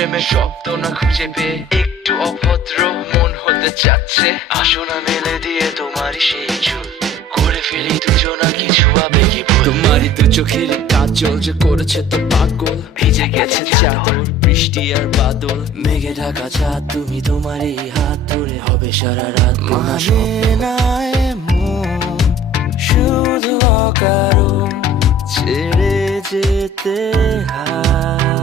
প্রেমের শব্দ না খুঁজে পেয়ে একটু অভদ্র মন হতে চাচ্ছে। আসো না মেলে দিয়ে তোমারই সেই চুল, করে ফেলি দুজনা কিছু আবেগী ভুল। তোমারই তো চোখের কাজল যে করেছে তো পাগল, ভিজে গেছে চাদর বৃষ্টি আর বাদল, মেঘে ঢাকা চাঁদ তুমি তোমারই হাত ধরে হবে সারা রাত। মানে না এমন শুধু অকারণ ছেড়ে যেতে হয়।